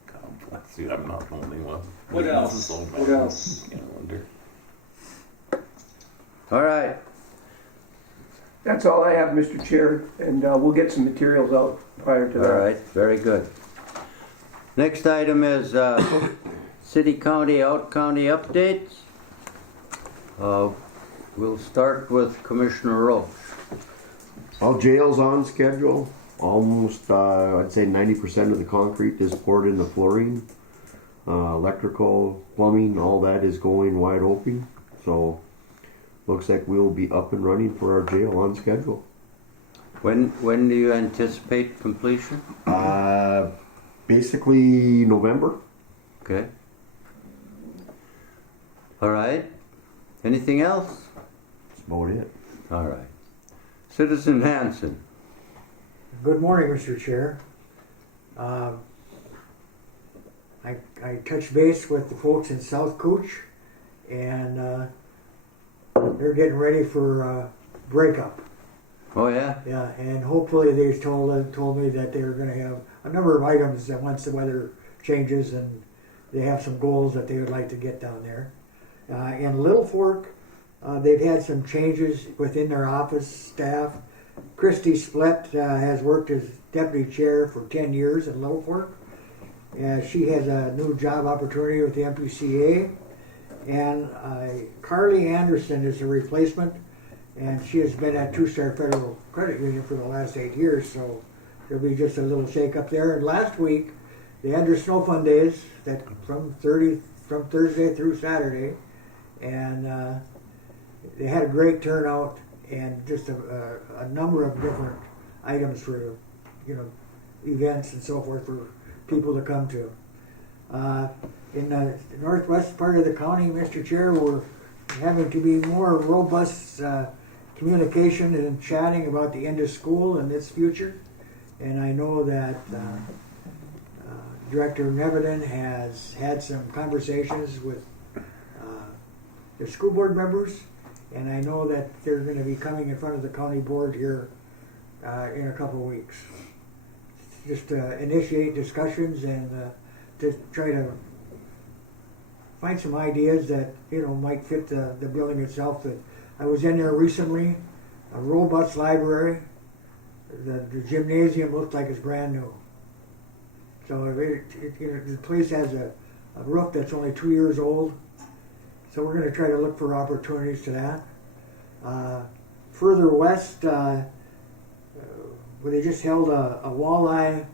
God bless you. I'm not the only one. What This else? is all my What else? calendar. All right. That's all I have, Mr. Chair, and we'll get some materials out prior to All that. right. Very good. Next item is city, county, out county updates. We'll start with Commissioner Roach. Well, jail's on schedule. Almost, I'd say 90% of the concrete is poured in the flooring. Electrical, plumbing, all that is going wide open. So, looks like we'll be up and running for our jail on schedule. When do you anticipate completion? Basically November. Okay. All right. Anything else? That's about it. All right. Citizen Hanson. Good morning, Mr. Chair. I touched base with the folks in South Cooch, and they're getting ready for breakup. Oh yeah. Yeah, and hopefully they told me that they're going to have a number of items that once the weather changes, and they have some goals that they would like to get down there. In Little Fork, they've had some changes within their office staff. Christy Splett has worked as deputy chair for 10 years in Little Fork. She has a new job opportunity with the MPCA. And Carly Anderson is a replacement, and she has been at Two-Star Federal Credit Union for the last 8 years, so there'll be just a little shake-up there. And last week, they had their Snow Fun days that from Thursday through Saturday, and they had a great turnout and just a number of different items for, events and so forth for people to come to. In the northwest part of the county, Mr. Chair, we're having to be more robust communication and chatting about the end of school and its future. And I know that Director Nevedon has had some conversations with the school board members, and I know that they're going to be coming in front of the county board here in a couple of weeks. Just to initiate discussions and to try to find some ideas that might fit the building itself. That I was in there recently, a robust library. The gymnasium looked like it's brand new. So the place has a roof that's only 2 years old. So we're going to try to look for opportunities to that. Further west, where they just held a walleye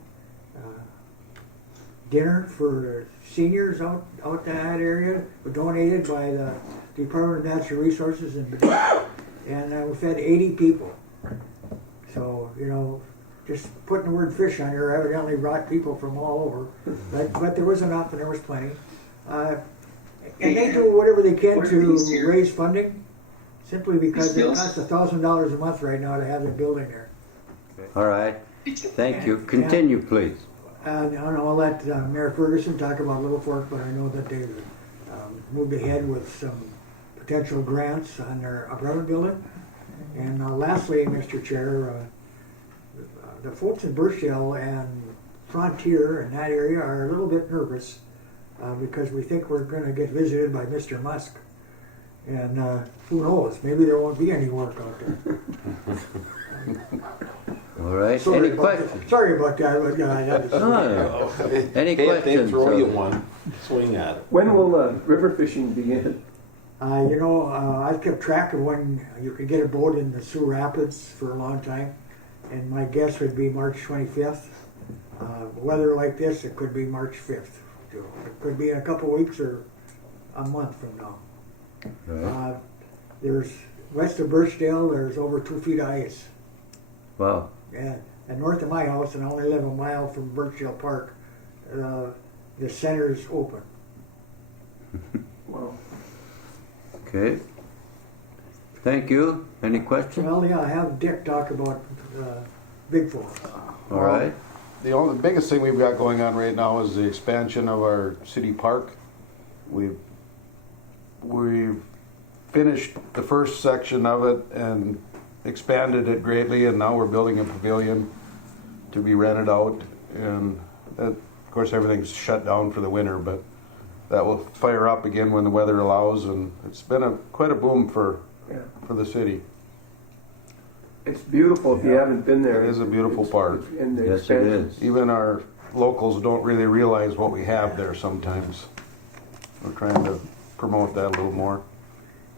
dinner for seniors out that area, donated by the Department of Natural Resources, and we fed 80 people. So, just putting the word fish on here evidently brought people from all over. But there was enough, and there was plenty. And they do whatever they can to raise funding, simply because it costs $1,000 a month right now to have the building there. All right. Thank you. Continue, please. I'll let Mayor Ferguson talk about Little Fork, but I know that they've moved ahead with some potential grants on their apartment building. And lastly, Mr. Chair, the folks in Birchdale and Frontier in that area are a little bit nervous because we think we're going to get visited by Mr. Musk. And who knows, maybe there won't be any work out there. All right. Sorry Any questions? Sorry about that. But, I had to No. Any Hey, if they questions? throw you one, swing at it. When will river fishing begin? I've kept track of when you could get a boat in the Sioux Rapids for a long time, and my guess would be March 25th. Weather like this, it could be March 5th. It could be in a couple weeks or a month from now. Right. There's west of Birchdale, there's over 2 feet of ice. Wow. Yeah, and north of my house, and I only live a mile from Birchdale Park, the center's open. Wow. Okay. Thank you. Any questions? Well, yeah, I have Dick talk about Big Falls. All right. The biggest thing we've got going on right now is the expansion of our city park. We've finished the first section of it and expanded it greatly, and now we're building a pavilion to be rented out. And that, of course, everything's shut down for the winter, but that will fire up again when the weather allows. And it's been quite a boom for the city. It's beautiful if you haven't been there. It is a beautiful park. And the Yes, it expansion. is. Even our locals don't really realize what we have there sometimes. We're trying to promote that a little more.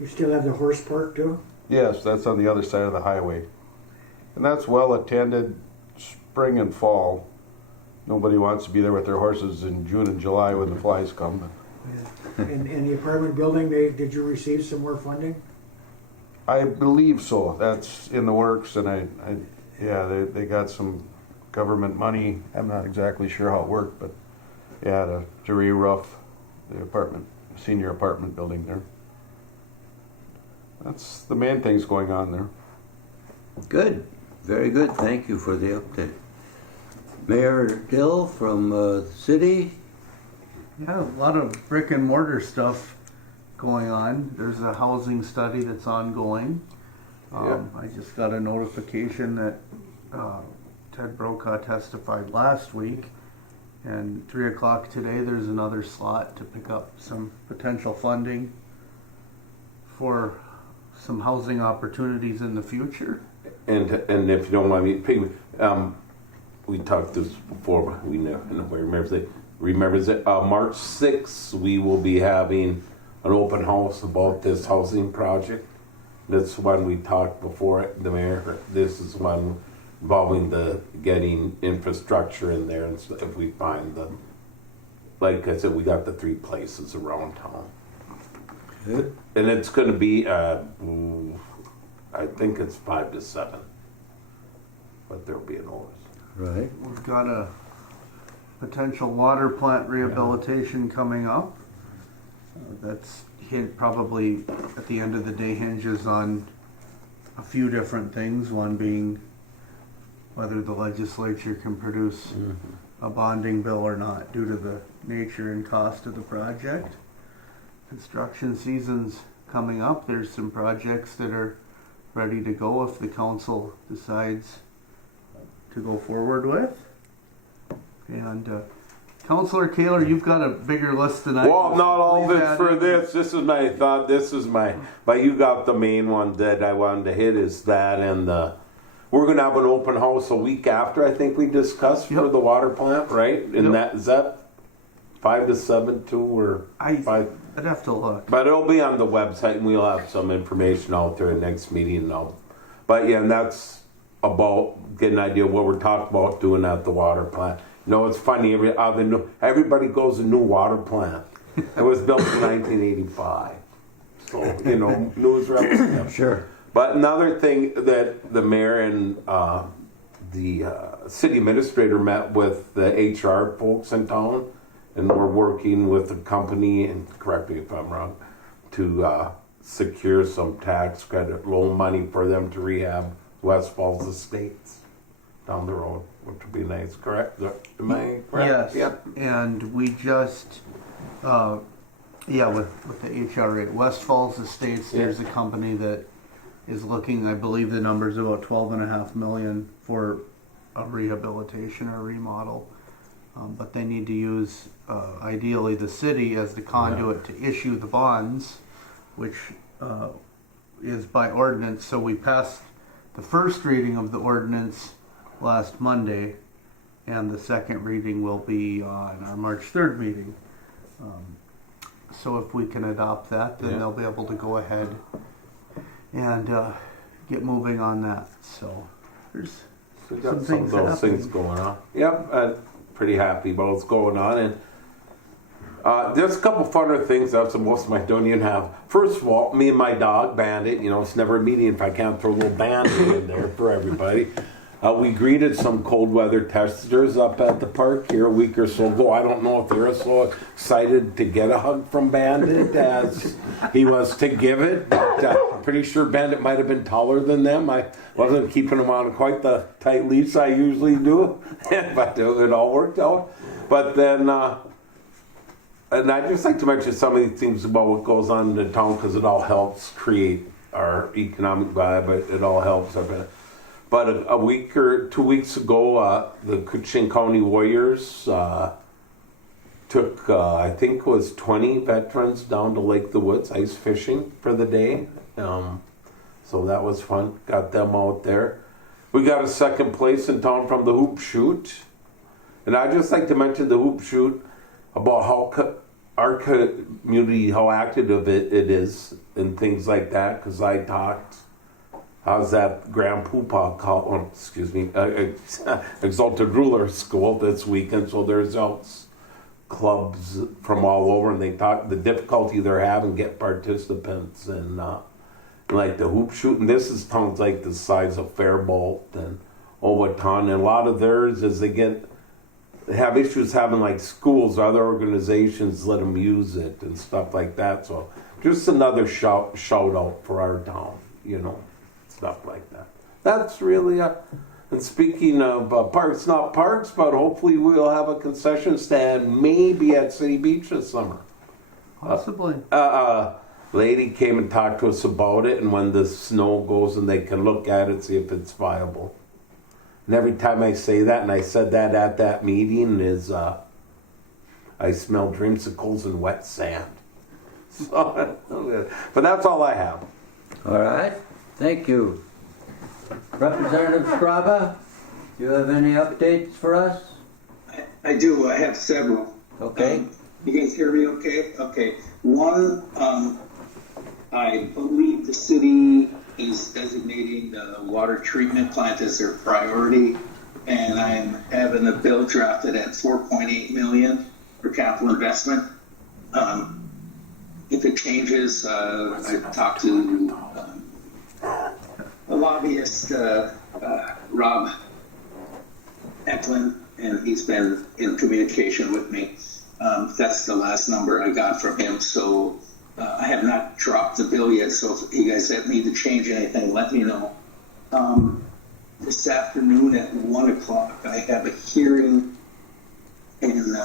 You still have the horse park too? Yes, that's on the other side of the highway. And that's well attended spring and fall. Nobody wants to be there with their horses in June and July when the flies come. Yeah. And the apartment building, did you receive some more funding? I believe so. That's in the works, and they got some government money. I'm not exactly sure how it worked, but to re-roof the senior apartment building there. That's the main things going on there. Good. Very good. Thank you for the update. Mayor Dill from the city. Yeah, a lot of brick and mortar stuff going on. There's a housing study that's ongoing. I just got a notification that Ted Brokaw testified last week, and 3 o'clock today there's another slot to pick up some potential funding for some housing opportunities in the future. And if you don't mind me, we talked this before. We never remembers it. March 6th, we will be having an open house about this housing project. That's one we talked before the mayor. This is one involving the getting infrastructure in there, and so if we find like I said, we got the 3 places around town. Good. And it's going to be, I think it's 5 to 7, but there'll be a notice. Right. We've got a potential water plant rehabilitation coming up. That's probably at the end of the day hinges on a few different things. One being whether the legislature can produce a bonding bill or not due to the nature and cost of the project. Construction season's coming up. There's some projects that are ready to go if the council decides to go forward with. And Councillor Kaler, you've got a bigger list than I do. Well, not all of Please it add for in. this. This is my thought. But you got the main one that I wanted to hit is that and the we're gonna have an open house a week after, I think we discussed, for Yep. the water plant, right? And Yep. is that 5 to 7 too, or I'd 5? have to look. But it'll be on the website, and we'll have some information out there at next meeting now. But yeah, and that's about getting an idea of what we're talking about doing at the water plant. You know, it's funny, everybody goes a new water plant. It was built in 1985. So, you know, news relative. Sure. But another thing that the mayor and the city administrator met with the HR folks in town, and we're working with a company, and correct me if I'm wrong, to secure some tax credit loan money for them to rehab West Falls Estates down the road, which would be nice, correct? Am I correct? Yes. Yep. And we just, with the HRA, West Falls Estates, there's a company that is looking, I believe the number's about 12.5 million for a rehabilitation or remodel. But they need to use, ideally, the city as the conduit to issue the bonds, which is by ordinance. So we passed the first reading of the ordinance last Monday, and the second reading will be on our March 3rd meeting. So if we can adopt that, then they'll be able to go ahead and get moving on that. So there's So we got some some of things those things happening. going on. Yep, pretty happy about what's going on. And there's a couple funner things that most of my don't even have. First of all, me and my dog, Bandit, you know, it's never a meeting if I can't throw a little Bandit in there for everybody. We greeted some cold weather testers up at the park here a week or so ago. I don't know if they're so excited to get a hug from Bandit as he was to give it. But, pretty sure Bandit might have been taller than them. I wasn't keeping him on quite the tight leash I usually do, but it all worked out. But then, and I'd just like to mention some of these things about what goes on in the town, because it all helps create our economic vibe. It all helps. But a week or 2 weeks ago, the Koochiching County Warriors took, I think it was 20 veterans down to Lake the Woods ice fishing for the day. So that was fun. Got them out there. We got a second place in town from the hoop shoot. And I'd just like to mention the hoop shoot, about how our community, how active it is and things like that, because I talked. I was at Grand Poopah Exalted Ruler School this weekend, so there's clubs from all over, and they talk the difficulty they're having get participants and like the hoop shooting. This is towns like the size of Faribault and Owatonna, and a lot of theirs is they have issues having like schools, other organizations let them use it and stuff like that. So just another shout out for our town, you know. Stuff like that. That's really and speaking of parks, not parks, but hopefully we'll have a concession stand maybe at City Beach this summer. Possibly. Lady came and talked to us about it, and when the snow goes and they can look at it, see if it's viable. And every time I say that, and I said that at that meeting, is I smell dreamsicles and wet sand. So, but that's all I have. All right. Thank you. Representative Straba, do you have any updates for us? I do. I have several. Okay. You guys hear me okay? Okay. One, I believe the city is designating the water treatment plant as their priority, and I'm having the bill drafted at $4.8 million for capital investment. If it changes, I talked to a lobbyist, Rob Eklund, and he's been in communication with me. That's the last number I got from him. So I have not dropped the bill yet. So if you guys need to change anything, let me know. This afternoon at 1 o'clock, I have a hearing in,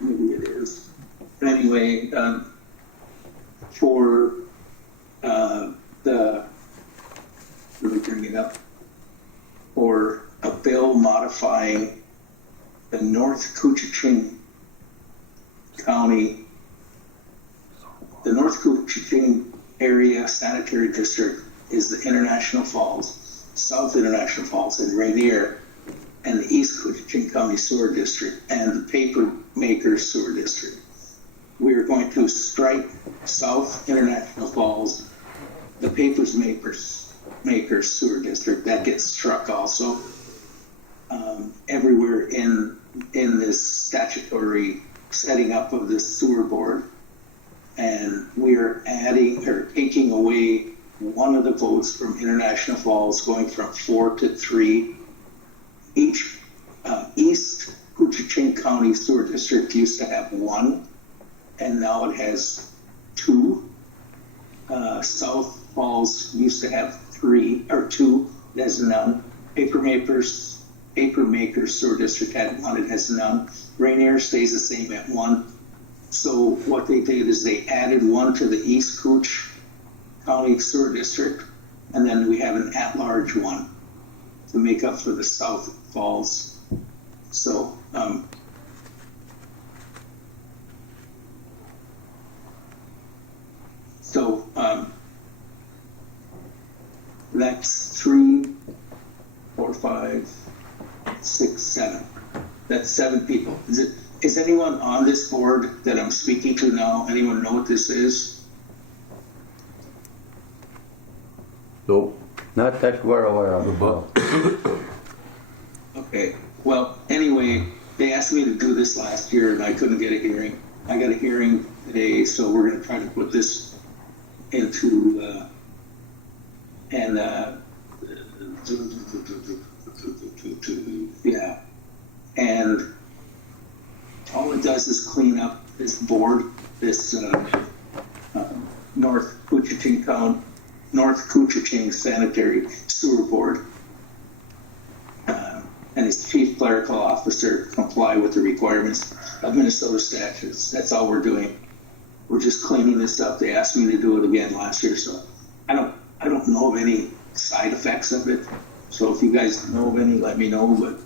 maybe it is. Anyway, for let me bring it up, for a bill modifying the North Koochiching County, the North Koochiching area sanitary district is the International Falls. South International Falls and Rainier and the East Koochiching County Sewer District and the Paper Makers Sewer District. We are going to strike South International Falls, the Papers Makers Sewer District, that gets struck also. Everywhere in this statutory setting up of the sewer board. And we are adding or taking away one of the votes from International Falls, going from 4 to 3. Each East Koochiching County Sewer District used to have 1, and now it has 2. South Falls used to have 3 or 2. There's none. Paper Makers Sewer District had 1. It has none. Rainier stays the same at 1. So what they did is they added 1 to the East Cooch County Sewer District, and then we have an at-large 1 to make up for the South Falls. So that's 3, 4, 5, 6, 7. That's 7 people. Is anyone on this board that I'm speaking to now? Anyone know what this is? Nope. Not that we're aware of. Okay. Well, anyway, they asked me to do this last year and I couldn't get a hearing. I got a hearing today, so we're going to try to put this into yeah. And all it does is clean up this board, this North Koochiching Sanitary Sewer Board, and its chief clerical officer comply with the requirements of Minnesota statutes. That's all we're doing. We're just cleaning this up. They asked me to do it again last year, so I don't know of any side effects of it. So if you guys know of any, let me know. But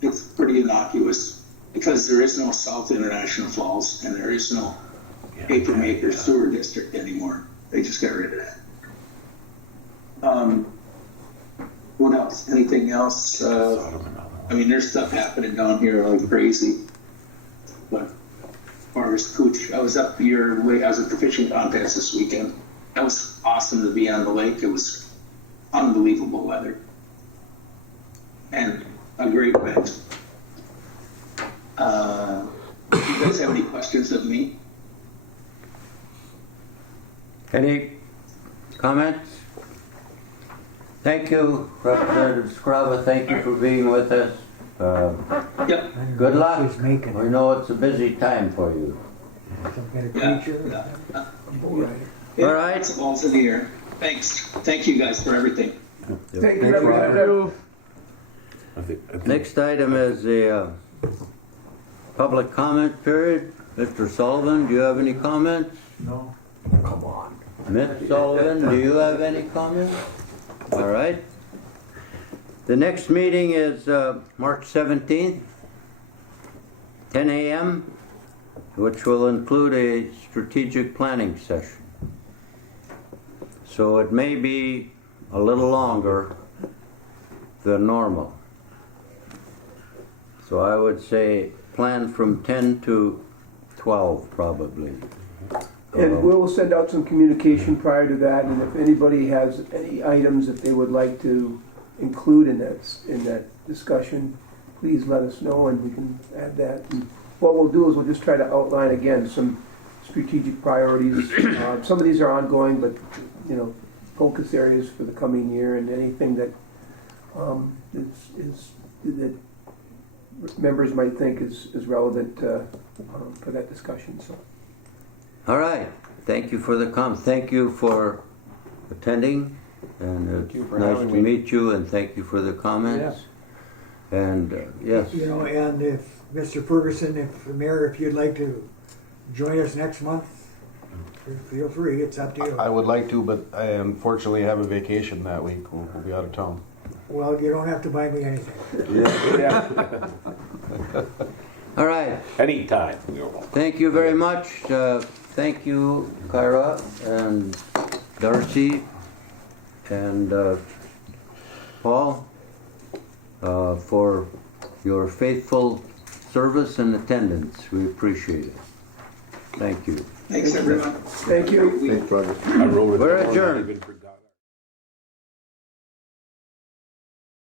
it's pretty innocuous because there is no South International Falls and there is no Paper Maker Sewer District anymore. They just got rid of that. What else? Anything else? I mean, there's stuff happening down here like crazy. But as far as Cooch, I was up your way. I was at the fishing contest this weekend. That was awesome to be on the lake. It was unbelievable weather and a great event. Do you guys have any questions of me? Any comments? Thank you, Representative Scrava. Thank you for being with us. Yep. Good luck. She's making We know it's a busy time for you. some kind of Yeah. creature. Yeah, All right. It's balls in the air. Thanks. Thank you guys for everything. Thank you, Representative. I think Next item is the public comment period. Mr. Sullivan, do you have any comments? No. Come on. Ms. Sullivan, do you have any comments? All right. The next meeting is March 17th, 10 a.m., which will include a strategic planning session. So it may be a little longer than normal. So I would say plan from 10 to 12 probably. And we'll send out some communication prior to that, and if anybody has any items that they would like to include in that discussion, please let us know and we can add that. And what we'll do is we'll just try to outline again some strategic priorities. Some of these are ongoing, but focus areas for the coming year and anything that that members might think is relevant for that discussion. So. All right. Thank you for the Thank you for attending, and it's nice to meet you. And thank you for the comments. Yeah. And yes. And if Mr. Ferguson, if the mayor, if you'd like to join us next month, feel free. It's up to you. I would like to, but I unfortunately have a vacation that week. We'll be out of town. Well, you don't have to buy me anything. yeah. All right. Anytime. Thank you very much. Thank you, Kyra and Darcy, and Paul, for your faithful service and attendance. We appreciate it. Thank you. Thanks, everyone. Thank you. Thanks, Roger. I wrote it We're down. adjourned. I even forgot.